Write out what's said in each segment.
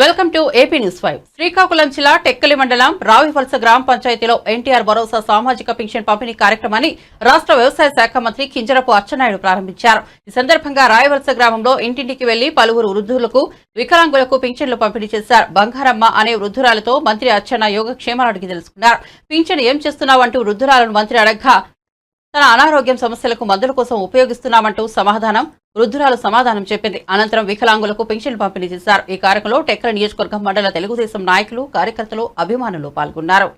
Welcome to AP news 5. Srikakulam జిల్లా టెక్కలి మండలం రావివలస గ్రామ పంచాయతీలో ఎన్టీఆర్ భరోసా సామాజిక పింఛన్ పంపిణీ కార్యక్రమాన్ని రాష్ట్ర వ్యవసాయ శాఖ మంత్రి కింజరపు అచ్చెన్నాయుడు ప్రారంభించారు. ఈ సందర్భంగా రావివలస గ్రామంలో ఇంటింటికి వెళ్లి పలువురు వృద్ధులకు వికలాంగులకు పింఛన్లు పంపిణీ చేశారు. బంగారమ్మ అనే వృద్ధురాలతో మంత్రి అచ్చెన్న యోగక్షేమాలు అడిగి తెలుసుకున్నారు. పింఛన్ ఏం చేస్తున్నావంటూ వృద్ధురాలను మంత్రి అడగ్గా తన అనారోగ్యం సమస్యలకు మందుల కోసం ఉపయోగిస్తున్నామంటూ వృద్ధురాలు సమాధానం చెప్పింది. అనంతరం వికలాంగులకు పింఛన్లు పంపిణీ చేశారు. ఈ కార్యక్రమంలో టెక్కలి నియోజకవర్గం మండల తెలుగుదేశం నాయకులు, కార్యకర్తలు, అభిమానులు పాల్గొన్నారు.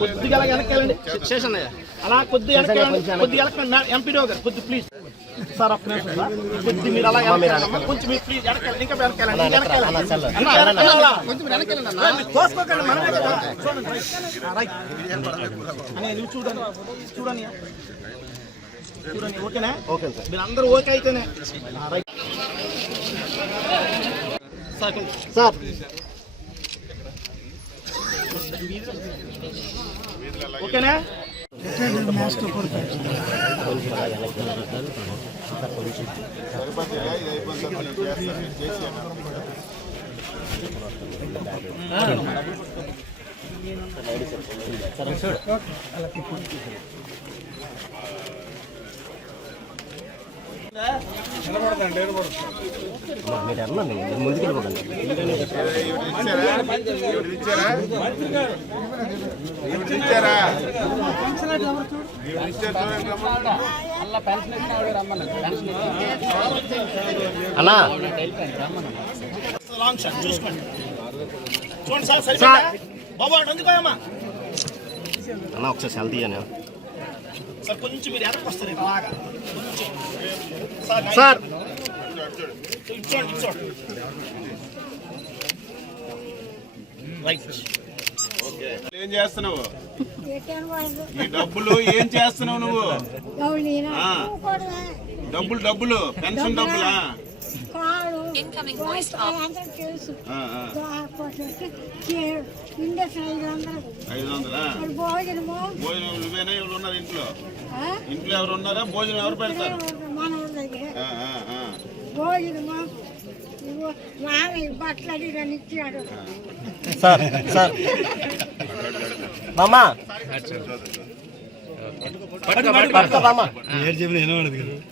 కొద్దిగా వెనకాలండి స్టేషన్ అలా కొద్దిగా ఎంపీడో గారు కొద్ది ప్లీజ్ సార్ ఒక్క నిమిషం సార్ కొద్ది మీరు అలా కొంచెం మీరు ప్లీజ్ వెనకాలండి ఇంకా వెనకాలండి మనమే కదా చూడండి చూడండి చూడండి చూడండి ఓకేనా ఓకే సార్ మీరు అందరూ ఓకే అయితేనే సార్ ఓకేనా ముందుకెళ్ళిపోకండి అన్నా అన్నా ఒకసారి సెల్ తీయనా సార్ కొంచెం మీరు ఎక్కడికి వస్తారు అలాగా సార్ ఏం చేస్తున్నావు? ఈ డబ్బులు ఏం చేస్తున్నావు నువ్వు? డబ్బులు పెన్షన్ డబ్బులా? 500 భోజనం నువ్వేనా ఎవరు ఉన్నారు ఇంట్లో? ఇంట్లో ఎవరు ఉన్నారా? భోజనం ఎవరు పెడతారు? సార్ సార్ మామా